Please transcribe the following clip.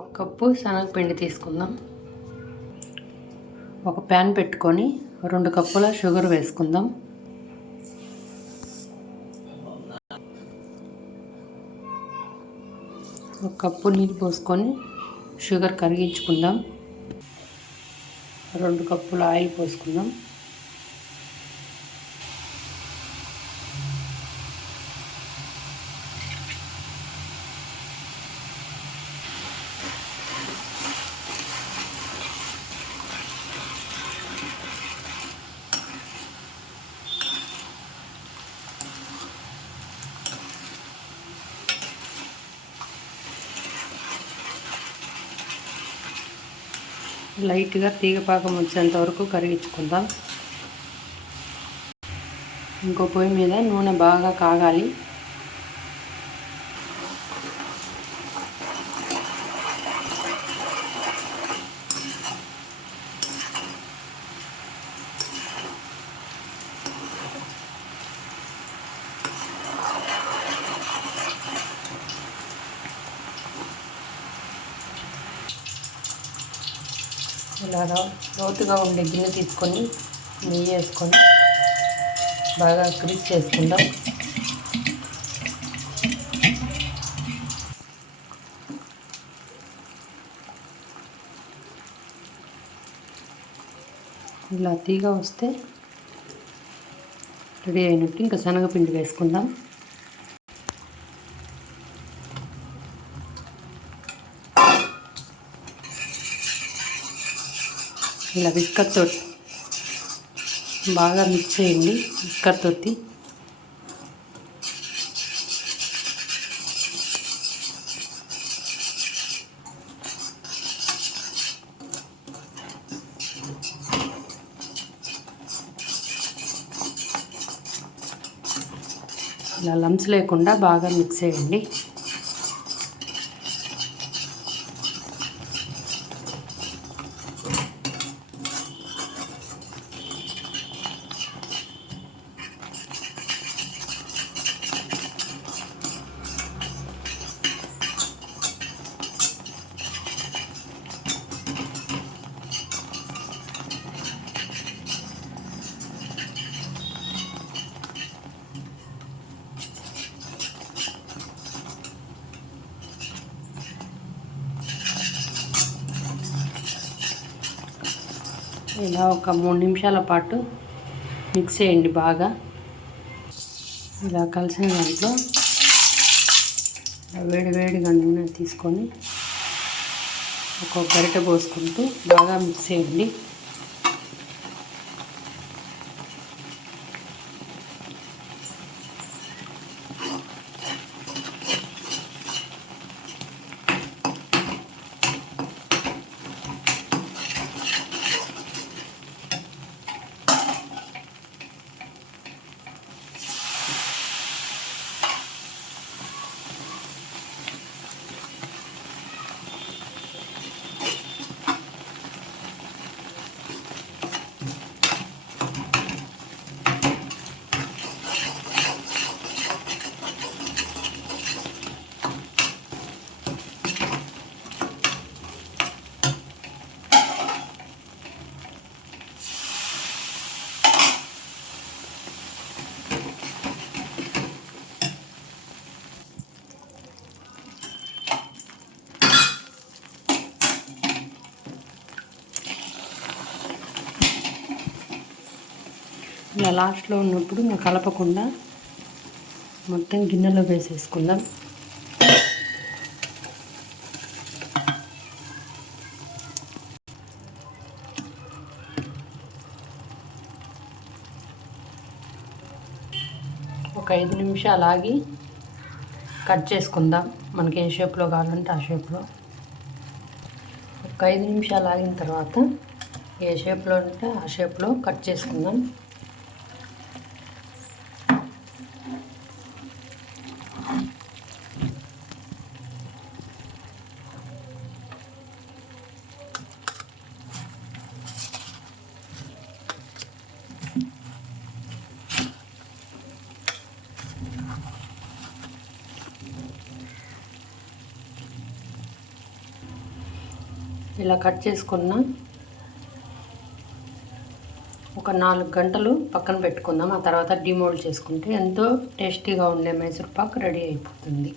ఒక కప్పు శనగపిండి తీసుకుందాం. ఒక ప్యాన్ పెట్టుకొని రెండు కప్పుల షుగర్ వేసుకుందాం. ఒక కప్పు నీళ్ళు పోసుకొని షుగర్ కరిగించుకుందాం. రెండు కప్పుల ఆయిల్ పోసుకుందాం. లైట్గా తీగ పాకం వచ్చేంత వరకు కరిగించుకుందాం. ఇంకో పొయ్యి మీద నూనె బాగా కాగాలి. ఇలాగా లోతుగా ఉండే గిన్నె తీసుకొని నెయ్యి వేసుకొని బాగా క్రిస్ చేసుకుందాం. ఇలా తీగ వస్తే రెడీ అయినట్టు ఇంకా శనగపిండి వేసుకుందాం. ఇలా విస్కర్ తోటి బాగా మిక్స్ చేయండి విస్కర్ తోటి. ఇలా లంప్స్ లేకుండా బాగా మిక్స్ చేయండి. ఇలా ఒక మూడు నిమిషాల పాటు మిక్స్ చేయండి బాగా. ఇలా కలిసిన దాంట్లో వేడి వేడిగా నూనె తీసుకొని ఒక గరిటె పోసుకుంటూ బాగా మిక్స్ చేయండి. ఇలా లాస్ట్లో ఉన్నప్పుడు ఇంకా కలపకుండా మొత్తం గిన్నెలో వేసేసుకుందాం. ఒక ఐదు నిమిషాలు ఆగి కట్ చేసుకుందాం. మనకి ఏ షేప్లో కావాలంటే ఆ షేప్లో. ఒక ఐదు నిమిషాలు ఆగిన తర్వాత ఏ షేప్లో ఉంటే ఆ షేప్లో కట్ చేసుకుందాం. ఇలా కట్ చేసుకున్న. ఒక నాలుగు గంటలు పక్కన పెట్టుకుందాం. ఆ తర్వాత డిమోల్డ్ చేసుకుంటే ఎంతో టేస్టీగా ఉండే మైసూర్ పాక్ రెడీ అయిపోతుంది.